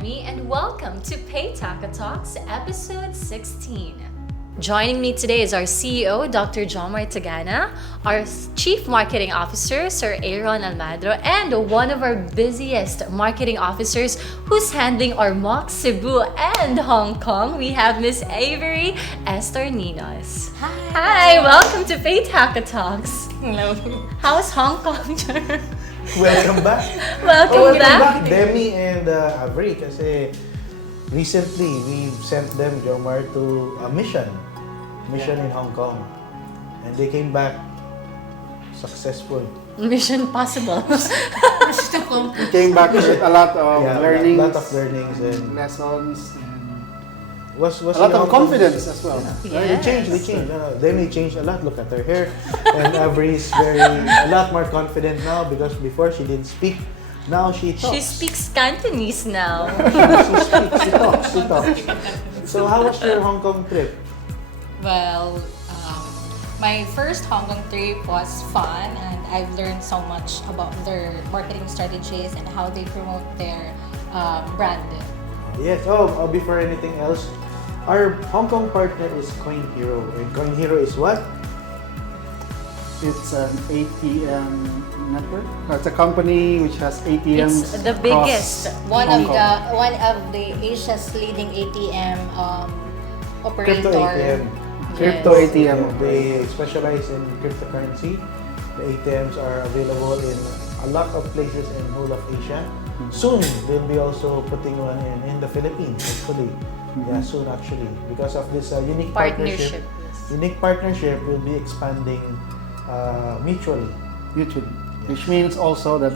Demi, and welcome to Paytaca Talks, episode 16. Joining me today is our CEO, Dr. John Tagana, our Chief Marketing Officer, Sir Aaron Almadro, and one of our busiest marketing officers who's handling our mock Cebu and Hong Kong. We have Miss Avery Esther Ninos. Hi, welcome to Paytaca Talks. Hello. How's Hong Kong? Welcome back. Welcome back. Demi and Avery, kasi recently we sent them, Jomar, to a mission in Hong Kong, and they came back successful. Mission possible. We came back with a lot of learnings, a lot of learnings and lessons, and was a lot of confidence as well. Yes. They changed. Demi changed a lot. Look at her hair. And Avery is a lot more confident now, because before she didn't speak. Now she talks. She speaks Cantonese now. She talks. So how was your Hong Kong trip? Well, my first Hong Kong trip was fun, and I've learned so much about their marketing strategies and how they promote their brand. Yes. Before anything else, our Hong Kong partner is Coinhero. And Coinhero is what? It's an ATM network. It's a company which has ATMs. It's the biggest. One Hong of the Asia's leading ATM operator. Crypto ATM. Crypto ATM. They specialize in cryptocurrency. The ATMs are available in a lot of places in whole of Asia. Soon, they'll be also putting one in the Philippines, hopefully. Yeah, soon actually. Because of this unique partnership. Unique partnership will be expanding mutually. Which means also that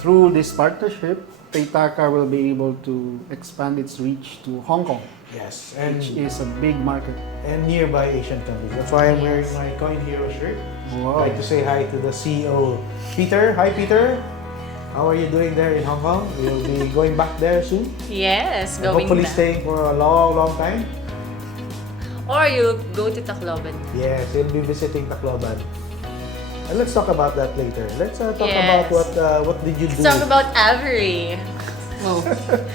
through this partnership, Paytaca will be able to expand its reach to Hong Kong, Yes, which is a big market. and nearby Asian countries. That's why I'm wearing my Coinhero shirt. Wow. I'd like to say hi to the CEO, Peter. Hi, Peter. How are you doing there in Hong Kong? You'll be going back there soon? Yes, And going hopefully back. staying for a long time? Or you go to Tacloban. Yes, you'll be visiting Tacloban. And let's talk about that later. Let's talk Yes. about what did you do? Let's talk about Avery.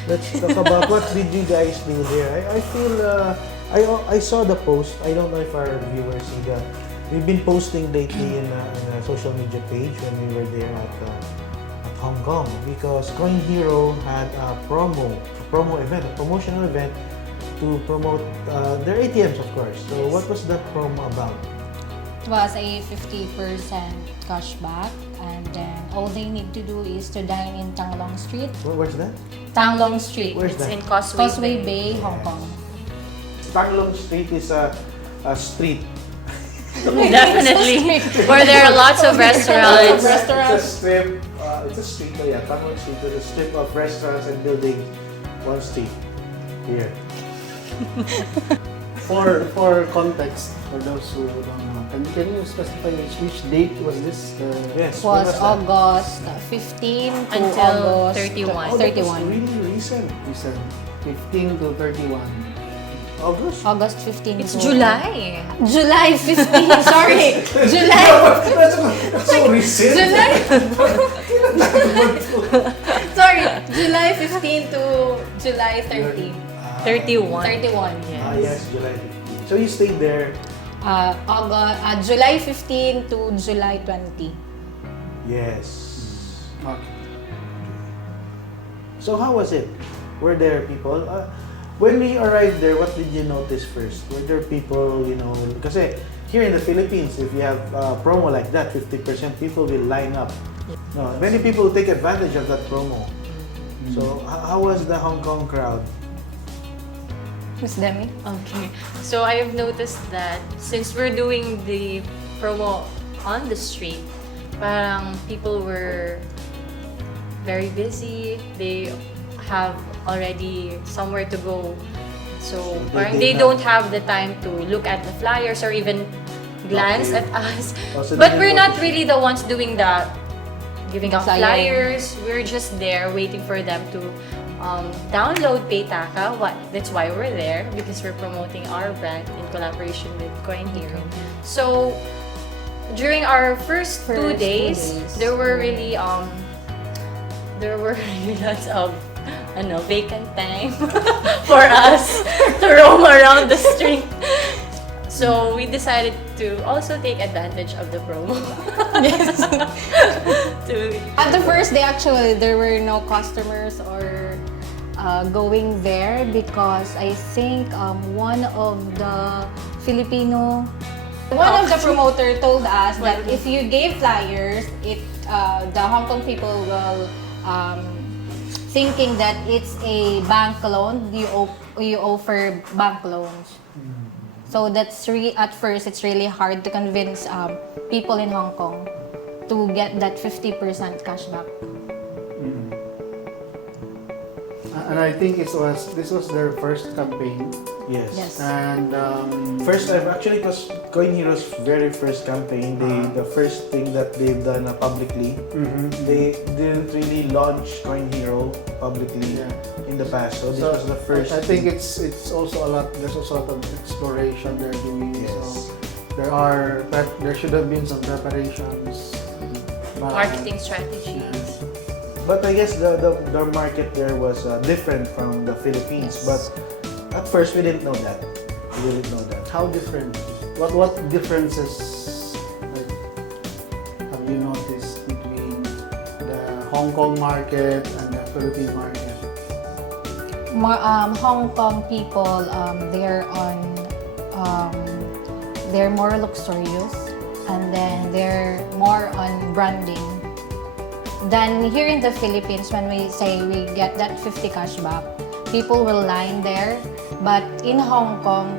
Let's talk about what did you guys do there. I feel I saw the post. I don't know if our viewers see that. We've been posting lately in a social media page when we were there at Hong Kong, because Coinhero had a promotional event to promote their ATMs, of course. So what was that promo about? It was a 50% cashback, and then all they need to do is to dine in Tanglong Street. Where's that? Tanglong Street. Where's It's that? in Causeway, Causeway Bay, Hong Kong. Tanglong Street is a street. Definitely. Where there are lots of restaurants. It's a strip. It's a street. Tanglong Street is a strip of restaurants and buildings. One street here. For context, for those who don't know, can you specify which date was this? Yes. It was when that? August 15 to Until August 31. Oh, that was 31. really recent. You said 15 to 31. August. August 15 It's to July. July 15. Sorry. July. That's so recent. July. Sorry. July 15 to July 30. 31. 31. Yes, July 15. So you stayed there. July 15 to July 20. Yes. Okay. So how was it? Were there people? When we arrived there, what did you notice first? Were there people, because here in the Philippines, if you have a promo like that, 50%, people will line up. No, many people take advantage of that promo. So how was the Hong Kong crowd? Miss Demi? Okay. So I have noticed that since we're doing the promo on the street, parang people were very busy. They have already somewhere to go. So parang they don't have the time to look at the flyers or even glance at us. Also, But they we're didn't not really the ones doing the giving out Flyering. flyers. We're just there waiting for them to download Paytaca. That's why we're there, because we're promoting our brand in collaboration with Coinhero. So during our first 2 days, there were really lots of vacant time for us to roam around the street. So we decided to also take advantage of the promo. At the first day, actually, there were no customers or going there because I think one of the promoter told us that if you gave flyers, the Hong Kong people will thinking that it's a bank loan. You offer bank loans. So that's at first it's really hard to convince people in Hong Kong to get that 50% cashback. And I think this was their first campaign. Yes. And It was Coinhero's very first campaign. The first thing that they've done publicly. They didn't really launch Coinhero publicly in the past. So this was the first. I think it's also a lot. There's also a lot of exploration they're doing. Yes. So there should have been some preparations. Marketing strategies. But I guess the market there was different from the Philippines. But at first we didn't know that. How different? What differences have you noticed between the Hong Kong market and the Philippine market? Hong Kong people, they're more luxurious, and then they're more on branding. Then here in the Philippines, when we say we get that 50 cashback, people will line there. But in Hong Kong,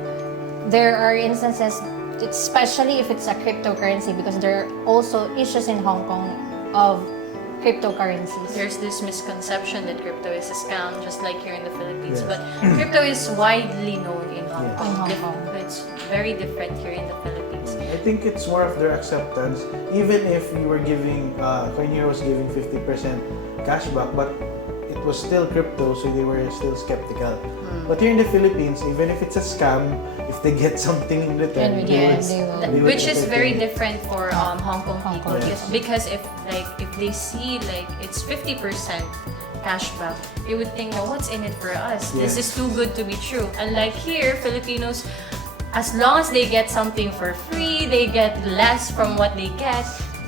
there are instances, especially if it's a cryptocurrency, because there are also issues in Hong Kong of cryptocurrencies. There's this misconception that crypto is a scam, just like here in the Philippines. Yes. But crypto is widely known in Hong Yes. Kong. In Hong Kong. It's very different here in the Philippines. I think it's more of their acceptance. Even if you were giving, Coinhero was giving 50% cashback, but it was still crypto, so they were still skeptical. But here in the Philippines, even if it's a scam, if they get something in return, Yes, they would which is very entertain it. different for Hong Kong Hong people. Kong. Yes. Because if they see it's 50% cashback, they would think, no, what's in it for us? This is too good to be true. Unlike here, Filipinos, as long as they get something for free, they get less from what they get,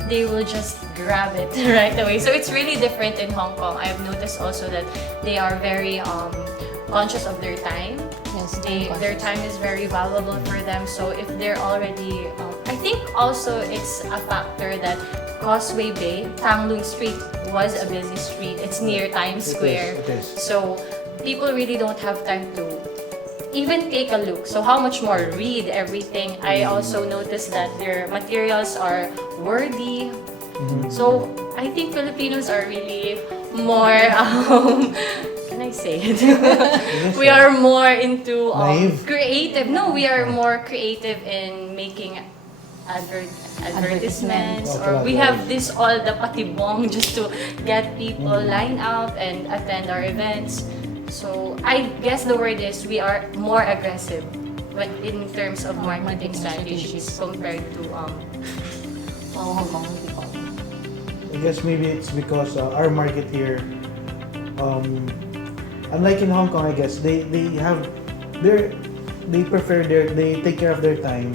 they will just grab it right away. So it's really different in Hong Kong. I have noticed also that they are very conscious of their time. Yes, Their time is very valuable for them. So if they're already, I think also it's a factor that Causeway Bay, Tang Lung Street was a busy street. It's near Times Square. It is. So people really don't have time to even take a look. So how much more read everything. I also noticed that their materials are wordy. So I think Filipinos are really more can I say it? We are more into Naive? creative. No, we are more creative in making advertisements, or we have this all the patibong just to get people line up and attend our events. So I guess the word is we are more aggressive in terms of marketing strategies compared to Hong Kong people. I guess maybe it's because our market here, unlike in Hong Kong, I guess they take care of their time,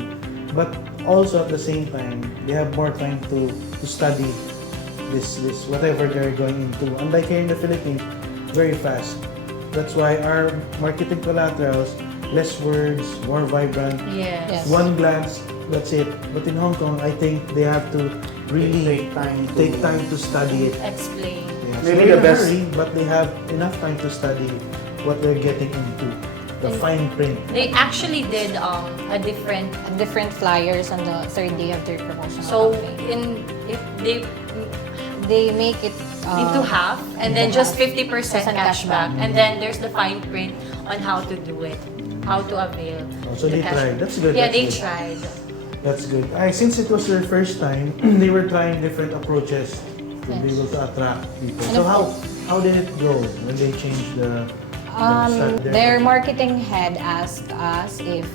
but also at the same time they have more time to study this whatever they're going into. Unlike here in the Philippines, very fast. That's why our marketing collaterals, less words, more vibrant. yes. One glance, that's it. But in Hong Kong, I think they have to really take time to study it. Explain. Yeah. Maybe So the best- hurry, but they have enough time to study what they're getting into, the fine print. They actually did a different. Different flyers on the third day of their promotional So campaign. if they They make it into half and then just 50% cashback, cashback. and then there's the fine print on how to do it, how to avail. Oh, so they the cashback. tried. That's good. Yeah, that's they good. tried. That's good. Since it was their first time, they were trying different approaches to be able to attract people. And So of how did it go when they changed the Their marketing head asked us if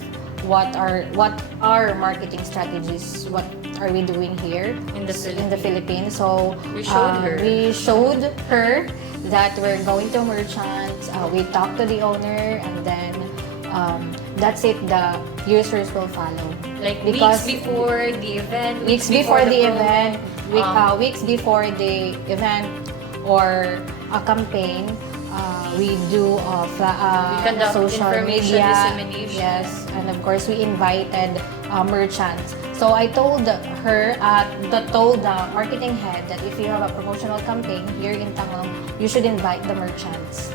what our marketing strategies, what are we doing here In the Philippines. So We showed her. We showed her that we're going to merchant. We talked to the owner, and then that's it. The users will follow. Like Because- weeks before the event, Weeks before the promo, event, weeks before the event or a campaign, we do We conduct social information media. dissemination. Yes, and of course we invited merchants. So I told told the marketing head that if you have a promotional campaign here in Tangong, you should invite the merchants.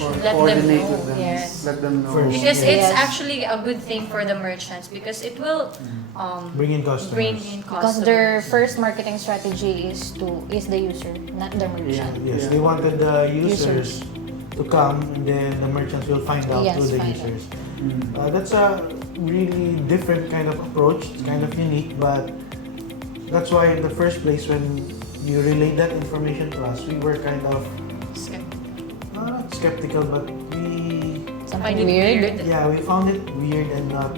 Or let them coordinate know. with them. Yes. Let them know. First. Because it's Yes. actually a good thing for the merchants because it will Bring in customers. bring in Because customers. their first marketing strategy is the user, not the merchant. Yes, Yeah. they wanted the users to come, and then the merchants will find out Yes, through the find out. users. That's a really different kind of approach. It's kind of unique, but that's why in the first place when you relayed that information to us, we were kind of not skeptical, but we Something Find it weird. yeah, we found it weird and not.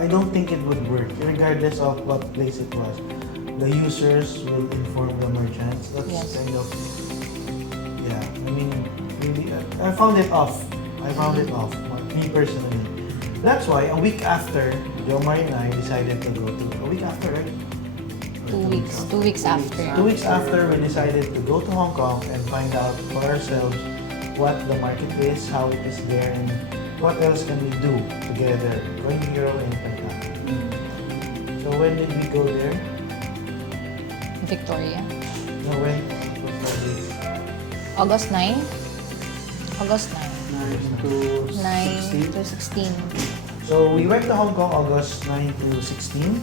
I don't think it would work, regardless of what place it was. The users will inform the merchants. That's Yes. kind of yeah. I mean, really, I found it off. I found it off, me personally. That's why a week after, Jomar and I decided to go to a week after, right? 2 weeks after. 2 weeks after, we decided to go to Hong Kong and find out for ourselves what the market is, how it is there, and what else can we do together, Coinhero and Paytaca. So when did we go there? Victoria. No, when? What was the date? August 9? August 9. 9 to 16. 9 to 16. So we went to Hong Kong August 9 to 16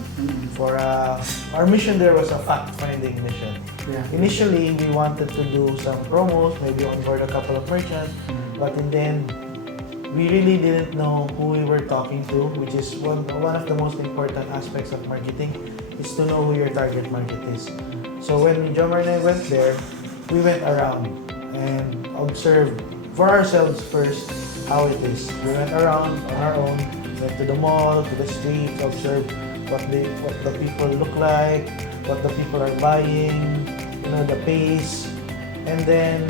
for our mission there was a fact-finding mission. Yeah. Initially, we wanted to do some promos, maybe onboard a couple of merchants, but in the end, we really didn't know who we were talking to, which is one of the most important aspects of marketing, is to know who your target market is. So when Jomar and I went there, we went around and observed for ourselves first how it is. We went around on our own, went to the mall, to the streets, observed what the people look like, what the people are buying, the pace, and then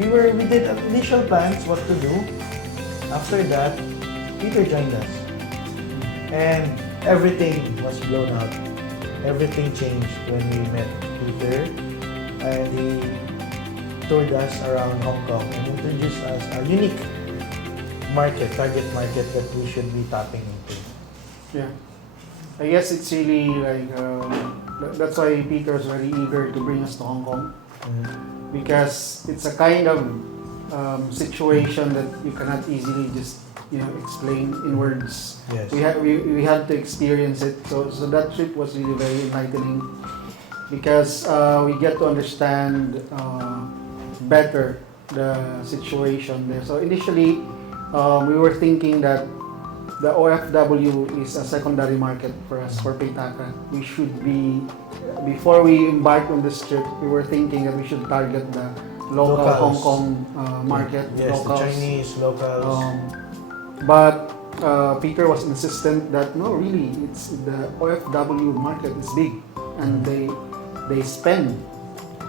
we did initial plans what to do. After that, Peter joined us, and everything was blown out. Everything changed when we met Peter, and he toured us around Hong Kong and introduced us a unique target market that we should be tapping into. Yeah. I guess it's really like, that's why Peter was very eager to bring us to Hong Kong. Because it's a kind of situation that you cannot easily just explain in words. Yes. We had to experience it. So that trip was really very enlightening because we get to understand better the situation there. So initially, we were thinking that the OFW is a secondary market for us, for Paytaca. We should be, before we embarked on this trip, we were thinking that we should target the local Locals. Hong Kong market. Yes, locals. the Chinese locals. But Peter was insistent that no, really, it's the OFW market is big and they spend.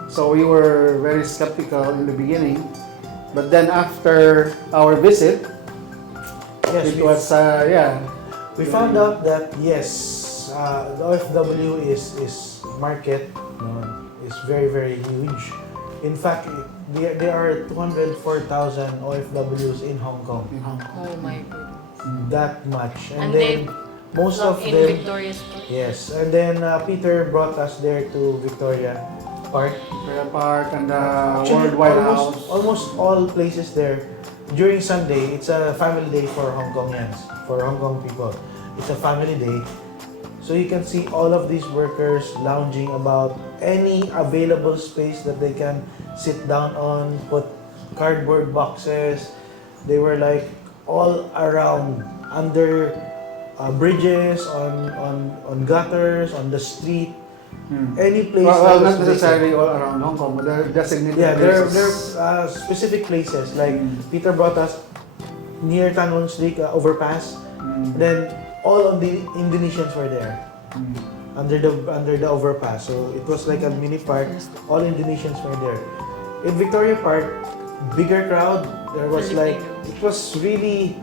So we were very skeptical in the beginning, but then after our visit, yes, it was we found out that yes, the OFW is market is very, very huge. In fact, there are 204,000 OFWs in Hong Kong. in Hong Kong. Oh my goodness. That much, And then most of in them. Victoria's Yes, and then Peter brought us there to Victoria Park. Victoria Park and the Actually, Worldwide House. almost all places there. During Sunday, it's a family day for Hong Kongians, for Hong Kong people. It's a family day. So you can see all of these workers lounging about any available space that they can sit down on, put cardboard boxes. They were like all around, under bridges, on gutters, on the street. Any place. Well, that was not necessarily all around Hong Kong, but there are designated yeah, there places. are specific places. Like Peter brought us near Tan Lake overpass. Then all of the Indonesians were there. under the overpass. So it was like a mini park. All Indonesians were there. In Victoria Park, bigger crowd. There was like, it was really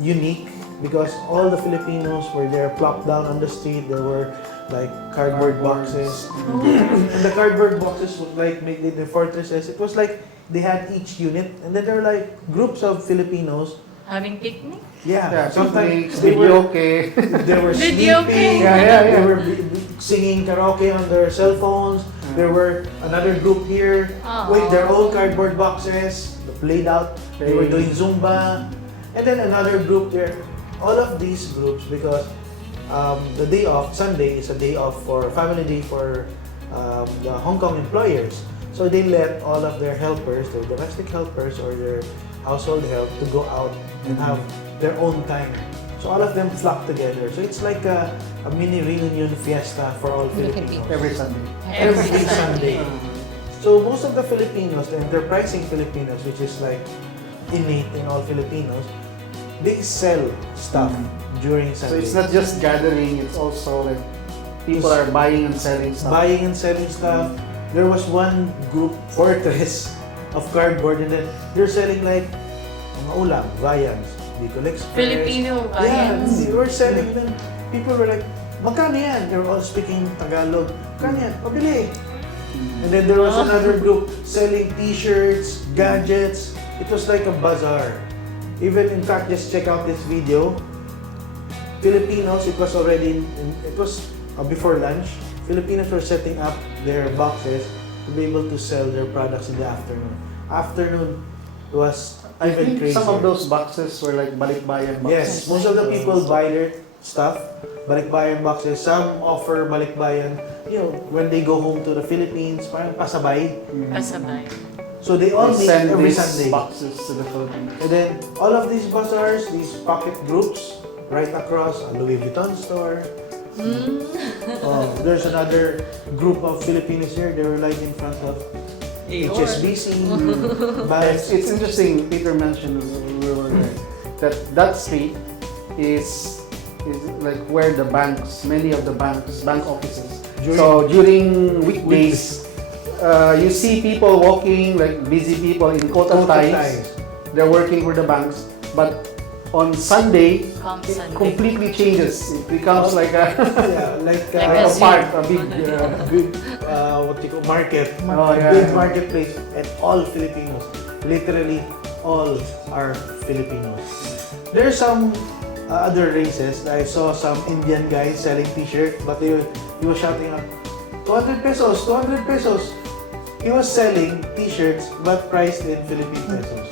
unique because all the Filipinos were there, plopped down on the street. There were like cardboard boxes, and the cardboard boxes was like made the fortresses. It was like they had each unit, and then there were like groups of Filipinos. Having picnic? Yeah, Sometimes they they were okay. they were Video sleeping. game. They were singing karaoke on their cell phones. There were another group here with their own cardboard boxes, played out. They were doing Zumba, and then another group there. All of these groups, because the day off, Sunday is a day off for family day for the Hong Kong employers. So they let all of their helpers, their domestic helpers or their household help, to go out and have their own time. So all of them flock together. So it's like a mini reunion fiesta for all Filipinos. Every Sunday. Every Sunday. So most of the Filipinos, the enterprising Filipinos, which is like innate in all Filipinos, they sell stuff during So Sunday. it's not just gathering, it's also like people are buying and selling stuff. Buying and selling stuff. There was one group, fortress, of cardboard, and then they're selling like mga ulam, viands, Bicol Express. Filipino Yeah, viands. they were selling them. People were like, magkano yan? They were all speaking Tagalog. Magkano yan? Pabili. And then there was another group selling t-shirts, gadgets. It was like a bazaar. Even in fact, just check out this video. Filipinos, it was already, it was before lunch. Filipinos were setting up their boxes to be able to sell their products in the afternoon. Afternoon was I even think crazier. some of those boxes were like balikbayan boxes. Yes, most of the people buy their stuff, balikbayan boxes. Some offer balikbayan, when they go home to the Philippines, parang pasabay. Kasabay. So they all They meet send every these Sunday. boxes to the Philippines. And then all of these bazaars, these pocket groups, right across a Louis Vuitton store. There's another group of Filipinos here. They were like in front of HSBC. But it's interesting, Peter mentioned when we were there, that street is like where the banks, many of the bank offices. So during weekdays, you see people walking, like busy people in coat and ties. They're working for the banks. But on Sunday, it completely changes. It becomes like a Like a a park, a big big what you call market. Big marketplace, and all Filipinos. Literally, all are Filipinos. There are some other races. I saw some Indian guys selling t-shirts, but he was shouting out, 200 pesos, 200 pesos. He was selling t-shirts, but priced in Philippine pesos.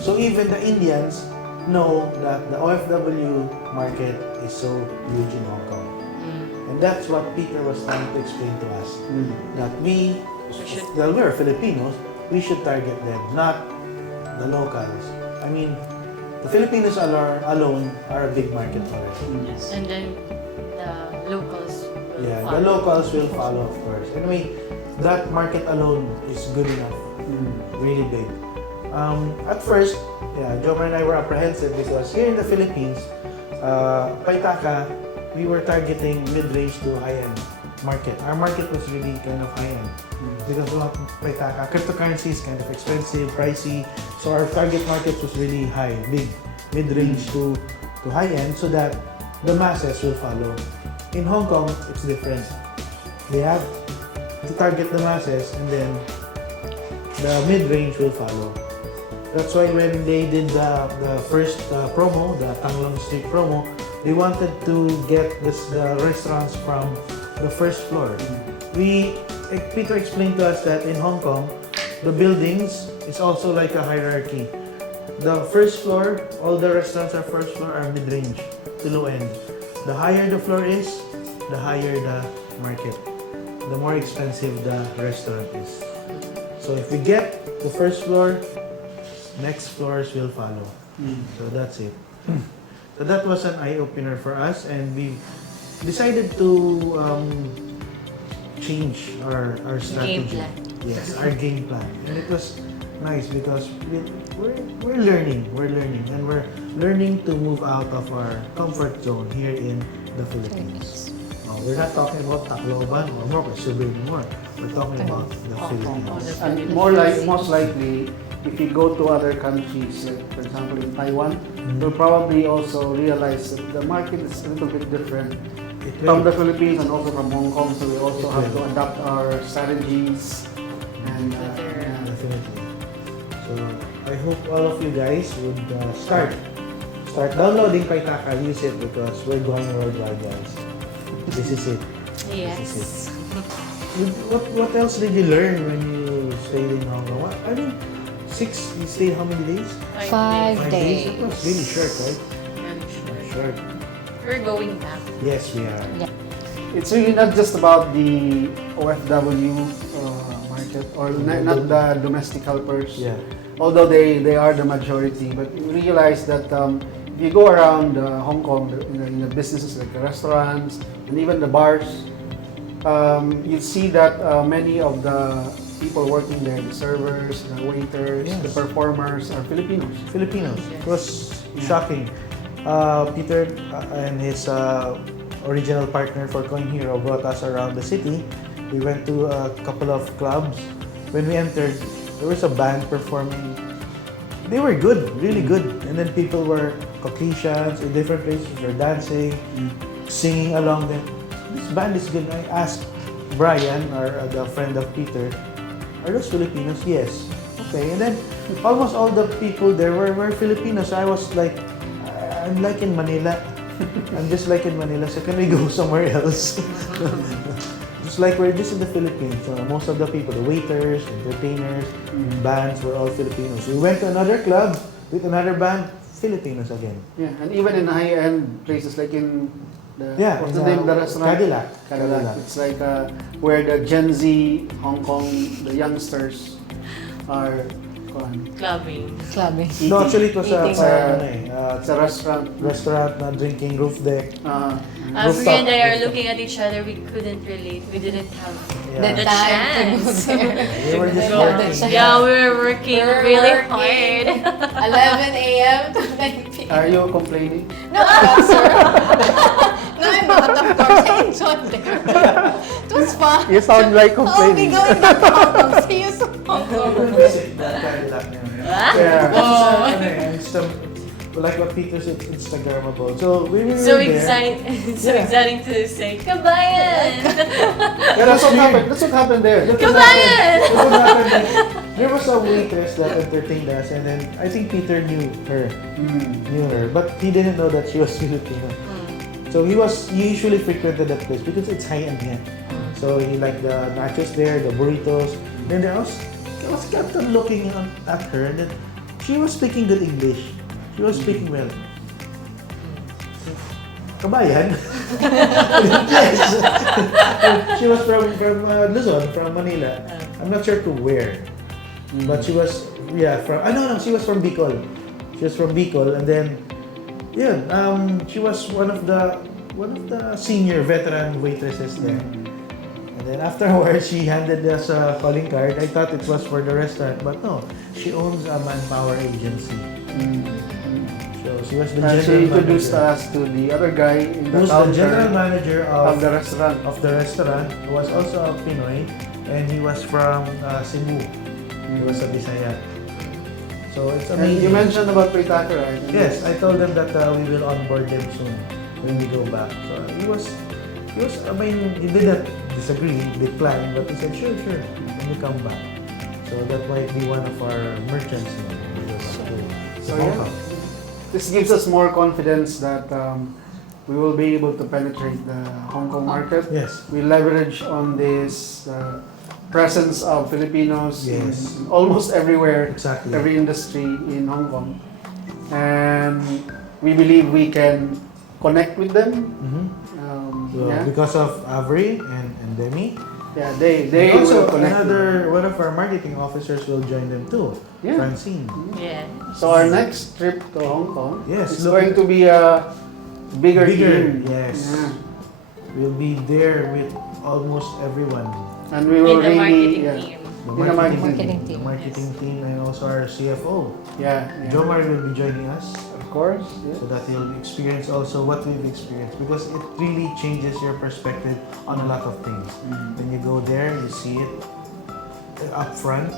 So even the Indians know that the OFW market is so huge in Hong Kong. And that's what Peter was trying to explain to us. That we're Filipinos, we should target them, not the locals. I mean, the Filipinos alone are a big market for us. And then the locals will Yeah, follow. the locals will follow, of course. Anyway, that market alone is good enough. Really big. At first, Jomar and I were apprehensive because here in the Philippines, Paytaca, we were targeting mid-range to high-end market. Our market was really kind of high-end because Paytaca, cryptocurrency is kind of expensive, pricey. So our target market was really high, big, mid-range to high-end, so that the masses will follow. In Hong Kong, it's different. They have to target the masses, and then the mid-range will follow. That's why when they did the first promo, the Tanglong Street promo, they wanted to get the restaurants from the first floor. Peter explained to us that in Hong Kong, the buildings is also like a hierarchy. The first floor, all the restaurants are first floor are mid-range to low end. The higher the floor is, the higher the market. The more expensive the restaurant is. So if we get the first floor, next floors will follow. So that's it. So that was an eye-opener for us, and we decided to change our strategy. Game plan. Yes, our game plan. And it was nice because we're learning, and we're learning to move out of our comfort zone here in the Philippines. We're not talking about Tacloban or more. We're talking about the Philippines. And most likely, if you go to other countries, like for example in Taiwan, you'll probably also realize that the market is a little bit different from the Philippines and also from Hong Kong. So we also have to adapt our strategies. And Definitely. So I hope all of you guys would start downloading Paytaca, use it because we're going worldwide, guys. This is it. Yes. This is it. What else did you learn when you stayed in Hong Kong? You stayed how many days? 5 days. It was really short, right? Very Short. We're going back. Yes, we are. Yeah. it's really not just about the OFW market or not the domestic helpers. Yeah. Although they are the majority, but you realize that if you go around Hong Kong in the businesses like the restaurants and even the bars, you see that many of the people working there, the servers, the waiters, Yes. the performers are Filipinos. Filipinos. Yes. It was shocking. Peter and his original partner for Coinhero brought us around the city. We went to a couple of clubs. When we entered, there was a band performing. They were good, really good. And then people were Caucasians in different places, were dancing, singing along them. This band is good. I asked Brian, the friend of Peter, are those Filipinos? Yes. Okay. And then almost all the people there were Filipinos. I was like, I'm like in Manila. I'm just like in Manila. So can we go somewhere else? Just like we're just in the Philippines. Most of the people, the waiters, entertainers, bands were all Filipinos. We went to another club with another band, Filipinos again. Yeah, and even in high-end places like in the what's the in, name of the restaurant? Cadillac. It's like where the Gen Z Hong Kong, the youngsters are Clubbing. Clubbing. No, actually it was It's a restaurant. restaurant na drinking roof deck. Avery and I are looking at each other. We couldn't relate. We didn't have Yeah. the time to go chance. there. We were just Go. working. Yeah, we were working really working. hard. 11 a.m. to 9 p.m. Are you complaining? No, sir. No, I'm not. Of course, I enjoyed there. It was fun. You sound like I'll be complaining. going back to Hong Kong. See you soon. We will visit that Cadillac na yun. Huh? Yeah. It's like what Peter said, Instagrammable. So we were So there. exciting! So Yeah. exciting to say kabayan. Yeah, that's what happened. That's what happened there. Kabayan. That's what happened there. There was a waitress that entertained us, and then I think Peter knew her, but he didn't know that she was Filipino. So he usually frequented that place because it's high-end yan. So he liked the nachos there, the burritos. Then I was kept on looking at her, and then she was speaking good English. She was speaking well. Kabayan? Yes. She was from Luzon, from Manila. I'm not sure to where. But she was, she was from Bicol. She was from Bicol, and then, she was one of the senior veteran waitresses there. And then afterwards, she handed us a calling card. I thought it was for the restaurant, but no, she owns a manpower agency. So she was the And she general introduced manager. us to the other guy in the Who's the general manager of the restaurant. He was also a Pinoy, and he was from Cebu. He was a Bisaya. So it's And amazing. you mentioned about Paytaca, right? Yes, I told them that we will onboard them soon when we go back. So he was. I mean, he didn't disagree, decline, but he said, sure, when we come back. So that might be one of our merchants now. When we go back to So Hong yeah, Kong. this gives us more confidence that we will be able to penetrate the Hong Kong market. Yes. We leverage on this presence of Filipinos Yes. in almost everywhere, Exactly. every industry in Hong Kong. And we believe we can connect with them. So because of Avery and Demi. Yeah, they And also, will connect. one of our marketing officers will join them too. Yeah. Francine. Yeah. So our next trip to Hong Kong Yes, is look- going to be a bigger team. Yes. Yeah. We'll be there with almost everyone. And we will In the really, marketing team. In the marketing the team, marketing team, and also our CFO. Yeah. Jomar will be joining us Of course. Yeah. so that he'll experience also what we've experienced, because it really changes your perspective on a lot of things. When you go there, you see it up front,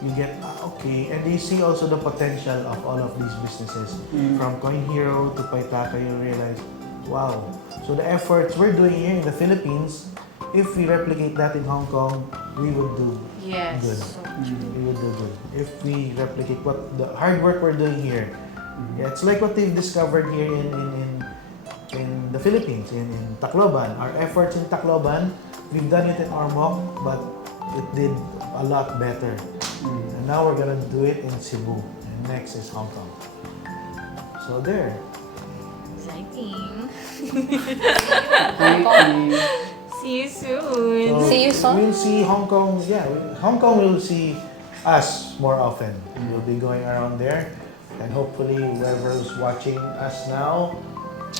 you get okay, and you see also the potential of all of these businesses. From Coinhero to Paytaca, you realize, wow. So the efforts we're doing here in the Philippines, if we replicate that in Hong Kong, we would do Yes. good. We would do good. If we replicate what the hard work we're doing here, yeah, it's like what they've discovered here in the Philippines, in Tacloban. Our efforts in Tacloban, we've done it in Ormoc, but it did a lot better. And now we're gonna do it in Cebu, and next is Hong Kong. So there. Exciting. Thank you. See you soon. So See you soon. We'll see Hong Kong. Yeah, Hong Kong will see us more often. We'll be going around there, and hopefully whoever's watching us now,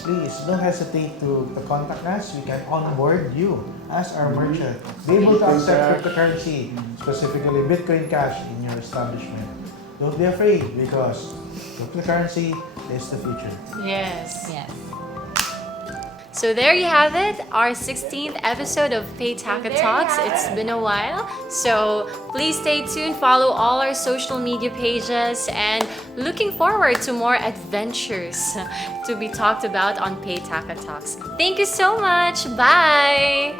please don't hesitate to contact us. We can onboard you as our merchant. Be able to accept cryptocurrency, specifically Bitcoin Cash, in your establishment. Don't be afraid, because cryptocurrency is the future. Yes. Yes. So there you have it, our 16th episode of Paytaca Talks. It's been a while, so please stay tuned, follow all our social media pages, and looking forward to more adventures to be talked about on Paytaca Talks. Thank you so much. Bye!